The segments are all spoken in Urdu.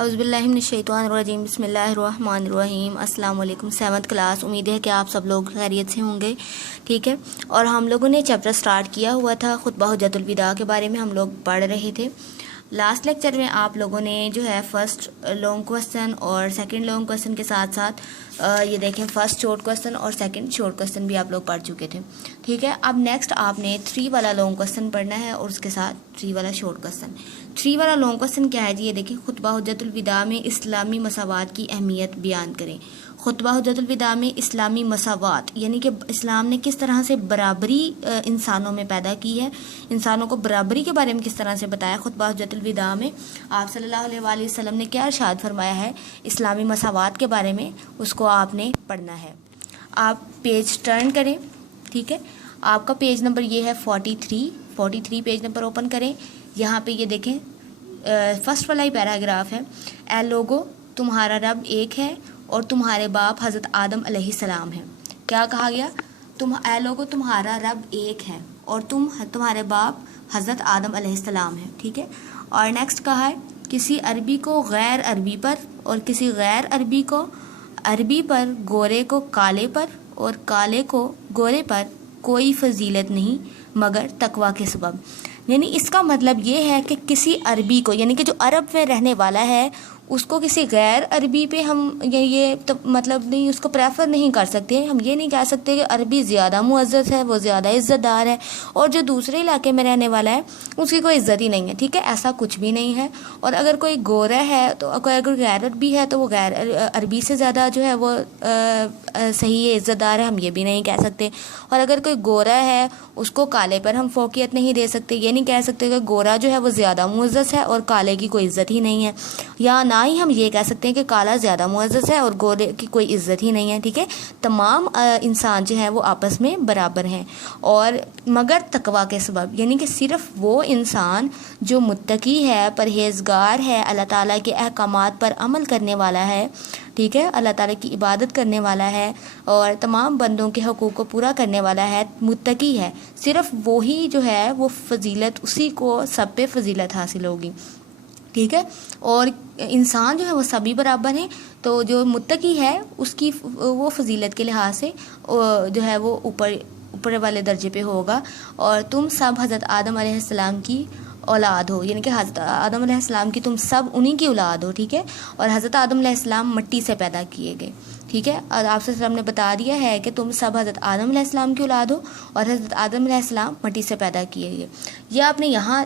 اعوذ باللہ من الشیطان الرجیم، بسم اللہ الرحمن الرحیم۔ السلام علیکم، 7th کلاس۔ امید ہے کہ آپ سب لوگ خیریت سے ہوں گے، ٹھیک ہے۔ اور ہم لوگوں نے چیپٹر سٹارٹ کیا ہوا تھا خطبہ حجۃ الوداع کے بارے میں ہم لوگ پڑھ رہے تھے۔ لاسٹ لیکچر میں آپ لوگوں نے جو ہے فرسٹ لانگ کوسچن اور سیکنڈ لانگ کوسچن کے ساتھ ساتھ یہ دیکھیں فرسٹ شارٹ کوسچن اور سیکنڈ شارٹ کوسچن بھی آپ لوگ پڑھ چکے تھے، ٹھیک ہے۔ اب نیکسٹ آپ نے 3 والا لانگ کوسچن پڑھنا ہے اور اس کے ساتھ 3 والا شارٹ کوسچن۔ 3 والا لانگ کوسچن کیا ہے جی؟ یہ دیکھیں، خطبہ حجۃ الوداع میں اسلامی مساوات کی اہمیت بیان کریں۔ خطبہ حجۃ الوداع میں اسلامی مساوات یعنی کہ اسلام نے کس طرح سے برابری انسانوں میں پیدا کی ہے، انسانوں کو برابری کے بارے میں کس طرح سے بتایا۔ خطبہ حجۃ الوداع میں آپ صلی اللہ علیہ وآلہ وسلم نے کیا ارشاد فرمایا ہے اسلامی مساوات کے بارے میں، اس کو آپ نے پڑھنا ہے۔ آپ پیج ٹرن کریں، ٹھیک ہے۔ آپ کا پیج نمبر یہ ہے 43 پیج نمبر اوپن کریں۔ یہاں پہ یہ دیکھیں فرسٹ والا ہی پیراگراف ہے، اے لوگو تمہارا رب ایک ہے اور تمہارے باپ حضرت آدم علیہ السلام ہیں۔ کیا کہا گیا؟ اے لوگو تمہارا رب ایک ہے اور تمہارے باپ حضرت آدم علیہ السلام ہیں، ٹھیک ہے۔ اور نیکسٹ کہا ہے کسی عربی کو غیر عربی پر اور کسی غیر عربی کو عربی پر، گورے کو کالے پر اور کالے کو گورے پر کوئی فضیلت نہیں مگر تقوی کے سبب۔ یعنی اس کا مطلب یہ ہے کہ کسی عربی کو، یعنی کہ جو عرب میں رہنے والا ہے، اس کو کسی غیر عربی پہ ہم یہ مطلب نہیں، اس کو پریفر نہیں کر سکتے۔ ہم یہ نہیں کہہ سکتے کہ عربی زیادہ معزز ہے، وہ زیادہ عزت دار ہے، اور جو دوسرے علاقے میں رہنے والا ہے اس کی کوئی عزت ہی نہیں ہے، ٹھیک ہے۔ ایسا کچھ بھی نہیں ہے۔ اور اگر کوئی گورا ہے تو اگر غیر عربی ہے تو وہ غیر عربی سے زیادہ جو ہے وہ صحیح عزت دار ہے، ہم یہ بھی نہیں کہہ سکتے۔ اور اگر کوئی گورا ہے اس کو کالے پر ہم فوقیت نہیں دے سکتے، یہ نہیں کہہ سکتے کہ گورا جو ہے وہ زیادہ معزز ہے اور کالے کی کوئی عزت ہی نہیں ہے، یا نہ ہی ہم یہ کہہ سکتے ہیں کہ کالا زیادہ معزز ہے اور گورے کی کوئی عزت ہی نہیں ہے، ٹھیک ہے۔ تمام انسان جو ہے وہ آپس میں برابر ہیں، اور مگر تقوی کے سبب، یعنی کہ صرف وہ انسان جو متقی ہے، پرہیزگار ہے، اللہ تعالیٰ کے احکامات پر عمل کرنے والا ہے، ٹھیک ہے، اللہ تعالیٰ کی عبادت کرنے والا ہے اور تمام بندوں کے حقوق کو پورا کرنے والا ہے، متقی ہے، صرف وہی جو ہے وہ فضیلت، اسی کو سب پہ فضیلت حاصل ہوگی، ٹھیک ہے۔ اور انسان جو ہے وہ سبھی برابر ہیں، تو جو متقی ہے اس کی وہ فضیلت کے لحاظ سے جو ہے وہ اوپر والے درجے پہ ہوگا۔ اور تم سب حضرت آدم علیہ السلام کی اولاد ہو، یعنی کہ حضرت آدم علیہ السلام کی تم سب انہی کی اولاد ہو، ٹھیک ہے۔ اور حضرت آدم علیہ السلام مٹی سے پیدا کیے گئے، ٹھیک ہے۔ اور آپ صلی اللہ علیہ وسلم نے بتا دیا ہے کہ تم سب حضرت آدم علیہ السلام کی اولاد ہو اور حضرت آدم علیہ السلام مٹی سے پیدا کیے گئے۔ یہ آپ نے یہاں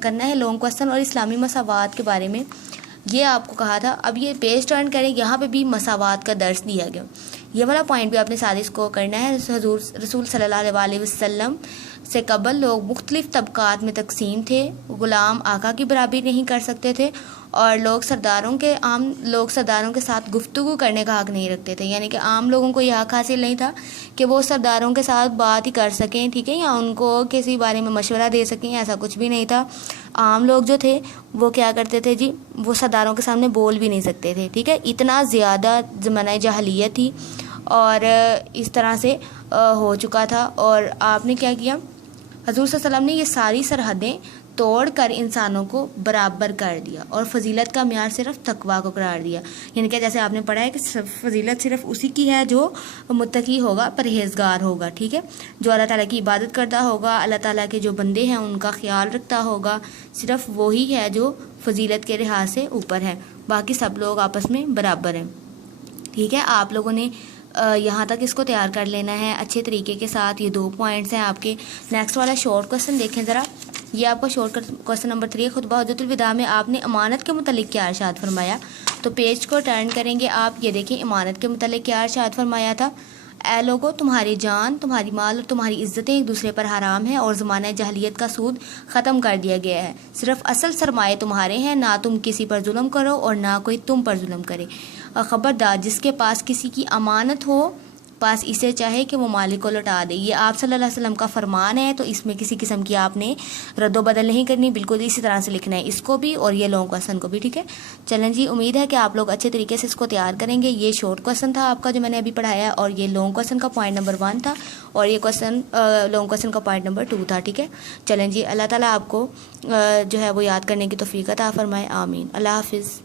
کرنا ہے لانگ کوسچن اور اسلامی مساوات کے بارے میں، یہ آپ کو کہا تھا۔ اب یہ پیج ٹرن کریں، یہاں پہ بھی مساوات کا درس دیا گیا، یہ والا پوائنٹ بھی آپ نے ساتھ اس کو کرنا ہے۔ حضور رسول صلی اللہ علیہ وآلہ وسلم سے قبل لوگ مختلف طبقات میں تقسیم تھے، غلام آقا کی برابری نہیں کر سکتے تھے، اور عام لوگ سرداروں کے ساتھ گفتگو کرنے کا حق نہیں رکھتے تھے، یعنی کہ عام لوگوں کو یہ حق حاصل نہیں تھا کہ وہ سرداروں کے ساتھ بات ہی کر سکیں، ٹھیک ہے، یا ان کو کسی بارے میں مشورہ دے سکیں، ایسا کچھ بھی نہیں تھا۔ عام لوگ جو تھے وہ کیا کرتے تھے جی؟ وہ سرداروں کے سامنے بول بھی نہیں سکتے تھے، ٹھیک ہے۔ اتنا زیادہ زمانہ جاہلیت تھی اور اس طرح سے ہو چکا تھا، اور آپ نے کیا کیا؟ حضور صلی اللہ علیہ وسلم نے یہ ساری سرحدیں توڑ کر انسانوں کو برابر کر دیا اور فضیلت کا معیار صرف تقوی کو قرار دیا، یعنی کہ جیسے آپ نے پڑھا ہے کہ فضیلت صرف اسی کی ہے جو متقی ہوگا، پرہیزگار ہوگا، ٹھیک ہے، جو اللہ تعالیٰ کی عبادت کرتا ہوگا، اللہ تعالیٰ کے جو بندے ہیں ان کا خیال رکھتا ہوگا، صرف وہی ہے جو فضیلت کے لحاظ سے اوپر ہے، باقی سب لوگ آپس میں برابر ہیں، ٹھیک ہے۔ آپ لوگوں نے یہاں تک اس کو تیار کر لینا ہے اچھے طریقے کے ساتھ۔ یہ 2 پوائنٹس ہیں آپ کے۔ نیکسٹ والا شارٹ کوسچن دیکھیں ذرا، یہ آپ کا شارٹ کوسچن نمبر 3 ہے۔ خطبہ حجۃ الوداع میں آپ نے امانت کے متعلق کیا ارشاد فرمایا؟ تو پیج کو ٹرن کریں گے آپ، یہ دیکھیں امانت کے متعلق کیا ارشاد فرمایا تھا۔ اے لوگو تمہاری جان، تمہاری مال اور تمہاری عزتیں ایک دوسرے پر حرام ہیں، اور زمانہ جاہلیت کا سود ختم کر دیا گیا ہے، صرف اصل سرمایے تمہارے ہیں، نہ تم کسی پر ظلم کرو اور نہ کوئی تم پر ظلم کرے۔ خبردار جس کے پاس کسی کی امانت ہو، پاس اسے چاہے کہ وہ مالک کو لوٹا دے۔ یہ آپ صلی اللہ علیہ وسلم کا فرمان ہے، تو اس میں کسی قسم کی آپ نے رد و بدل نہیں کرنی، بالکل اسی طرح سے لکھنا ہے اس کو بھی اور یہ لانگ کوسچن کو بھی، ٹھیک ہے۔ چلیں جی، امید ہے کہ آپ لوگ اچھے طریقے سے اس کو تیار کریں گے۔ یہ شارٹ کوسچن تھا آپ کا جو میں نے ابھی پڑھایا ہے، اور یہ لانگ کوسچن کا پوائنٹ نمبر 1 تھا، اور یہ لانگ کوسچن کا پوائنٹ نمبر 2 تھا، ٹھیک ہے۔ چلیں جی، اللہ تعالیٰ آپ کو جو ہے وہ یاد کرنے کی توفیق عطا فرمائے، آمین۔ اللہ حافظ۔